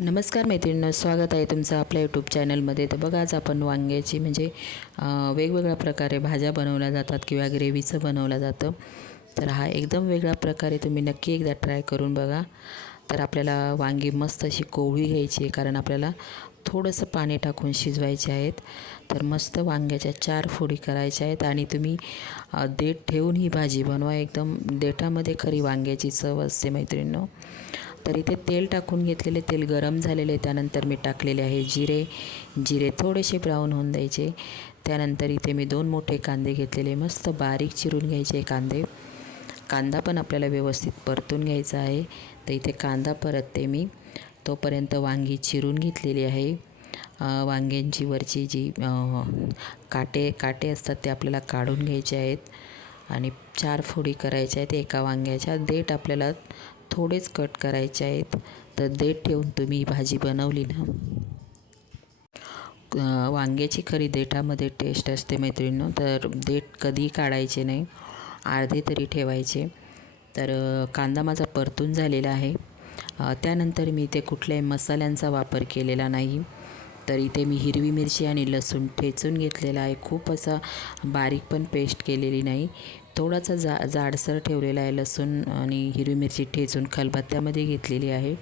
नमस्कार मैत्रिणींना स्वागत आहे तुमचं आपल्या यूट्यूब चॅनलमध्ये तर बघा आज आपण वांग्याची म्हणजे वेगवेगळ्या प्रकारे भाज्या बनवल्या जातात किंवा ग्रेव्हीचं बनवलं जातं. तर हा एकदम वेगळ्या प्रकारे तुम्ही नक्की एकदा ट्राय करून बघा. तर आपल्याला वांगी मस्त अशी कोवळी घ्यायची आहे कारण आपल्याला थोडंसं पाणी टाकून शिजवायचे आहेत. तर मस्त वांग्याच्या चार फोडी करायच्या आहेत आणि तुम्ही देठ ठेवून ही भाजी बनवा. एकदम देठामध्ये खरी वांग्याची चव असते मैत्रिणींनो. तर इथे तेल टाकून घेतलेले तेल गरम झालेले त्यानंतर मी टाकलेले आहे जिरे. जिरे थोडेसे ब्राऊन होऊन द्यायचे. त्यानंतर इथे मी दोन मोठे कांदे घेतलेले. मस्त बारीक चिरून घ्यायचे कांदे. कांदा पण आपल्याला व्यवस्थित परतून घ्यायचा आहे. तर इथे कांदा परतते मी. तोपर्यंत वांगी चिरून घेतलेली आहे. वांग्यांची वरची जी काटे काटे असतात ते आपल्याला काढून घ्यायचे आहेत. आणि चार फोडी करायच्या आहेत एका वांग्याच्या. देठ आपल्याला थोडेच कट करायचे आहेत. तर देठ ठेवून तुम्ही भाजी बनवली ना. वांग्याची खरी देठामध्ये टेस्ट असते मैत्रिणीनं. तर देठ कधीही काढायचे नाही. अर्धे तरी ठेवायचे. तर कांदा माझा परतून झालेला आहे. त्यानंतर मी ते कुठल्याही मसाल्यांचा वापर केलेला नाही. तर इथे मी हिरवी मिरची आणि लसूण ठेचून घेतलेला आहे. खूप असा बारीक पण पेस्ट केलेली नाही. थोडासा जा जाडसर ठेवलेला आहे लसूण आणि हिरवी मिरची ठेचून खलबत्त्यामध्ये घेतलेली आहे.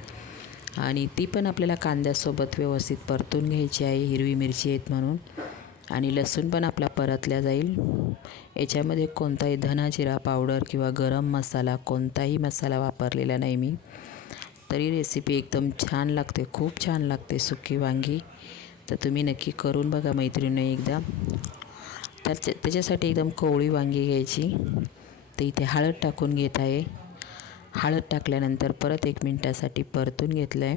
आणि ती पण आपल्याला कांद्यासोबत व्यवस्थित परतून घ्यायची आहे. हिरवी मिरची आहेत म्हणून. आणि लसूण पण आपला परतल्या जाईल. याच्यामध्ये कोणताही धना जिरा पावडर किंवा गरम मसाला कोणताही मसाला वापरलेला नाही मी. तरी रेसिपी एकदम छान लागते खूप छान लागते सुकी वांगी. तर तुम्ही नक्की करून बघा मैत्रिणी एकदा. तर त्या- त्याच्यासाठी एकदम कोवळी वांगी घ्यायची. तर इथे हळद टाकून घेत आहे. हळद टाकल्यानंतर परत एक मिनटासाठी परतून घेतलं आहे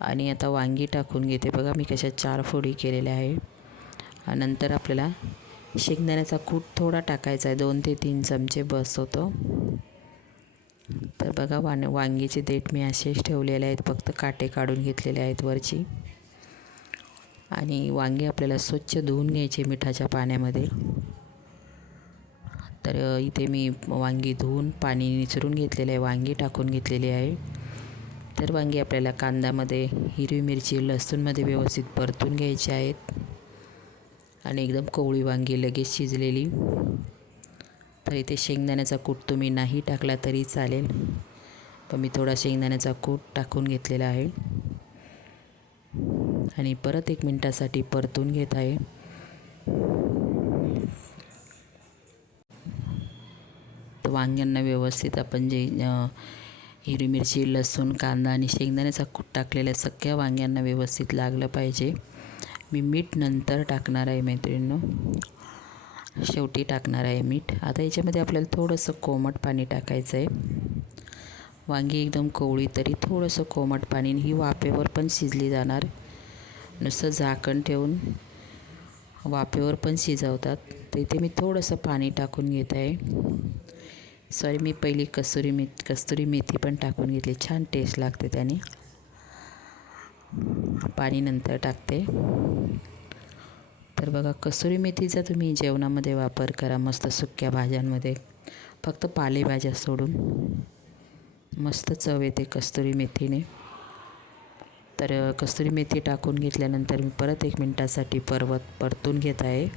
आणि आता वांगी टाकून घेते. बघा मी कशा चार फोडी केलेल्या आहे. नंतर आपल्याला शेंगदाण्याचा कूट थोडा टाकायचा आहे. दोन ते तीन चमचे बस होतो. तर बघा वान वांगीचे देठ मी असेच ठेवलेले आहेत. फक्त काटे काढून घेतलेले आहेत वरची. आणि वांगे आपल्याला स्वच्छ धुवून घ्यायचे मिठाच्या पाण्यामध्ये. तर इथे मी वांगी धुवून पाणी निचरून घेतलेलं आहे. वांगी टाकून घेतलेली आहे. तर वांगी आपल्याला कांद्यामध्ये हिरवी मिरची लसूणमध्ये व्यवस्थित परतून घ्यायची आहेत. आणि एकदम कोवळी वांगी लगेच शिजलेली. तर इथे शेंगदाण्याचा कूट तुम्ही नाही टाकला तरी चालेल. पण मी थोडा शेंगदाण्याचा कूट टाकून घेतलेला आहे. आणि परत एक मिनटासाठी परतून घेत आहे. तर वांग्यांना व्यवस्थित आपण जे हिरवी मिरची लसूण कांदा आणि शेंगदाण्याचा कूट टाकलेल्या सगळ्या वांग्यांना व्यवस्थित लागलं पाहिजे. मी मीठ नंतर टाकणार आहे मैत्रिणींनो. शेवटी टाकणार आहे मीठ. आता याच्यामध्ये आपल्याला थोडंसं कोमट पाणी टाकायचं आहे. वांगी एकदम कोवळी तरी थोडंसं कोमट पाणी ही वाफेवर पण शिजली जाणार. नुसतं झाकण ठेवून वाफेवर पण शिजवतात. तर इथे मी थोडंसं पाणी टाकून घेत आहे. सॉरी मी पहिली कसुरी मेथ कस्तुरी मेथी पण टाकून घेतली. छान टेस्ट लागते त्याने. पाणी नंतर टाकते. तर बघा कसुरी मेथीचा तुम्ही जेवणामध्ये वापर करा मस्त सुक्या भाज्यांमध्ये. फक्त पालेभाज्या सोडून मस्त चव येते कस्तुरी मेथीने. तर कस्तुरी मेथी टाकून घेतल्यानंतर मी परत एक मिनटासाठी परवत परतून घेत आहे.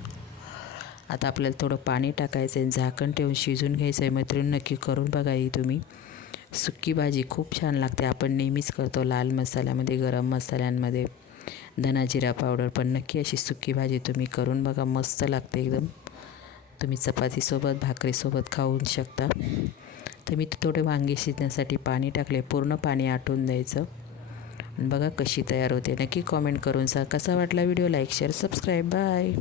आता आपल्याला थोडं पाणी टाकायचं आहे झाकण ठेवून शिजून घ्यायचं आहे मैत्रीण नक्की करून बघा ही तुम्ही. सुक्की भाजी खूप छान लागते. आपण नेहमीच करतो लाल मसाल्यामध्ये गरम मसाल्यांमध्ये. धना जिरा पावडर पण नक्की अशी सुकी भाजी तुम्ही करून बघा मस्त लागते एकदम. तुम्ही चपातीसोबत भाकरीसोबत खाऊ शकता. तर मी थोडे वांगे शिजण्यासाठी पाणी टाकले पूर्ण पाणी आटून द्यायचं. आणि बघा कशी तयार होते. नक्की कॉमेंट करून सांग. कसा वाटला video? Like share subscribe bye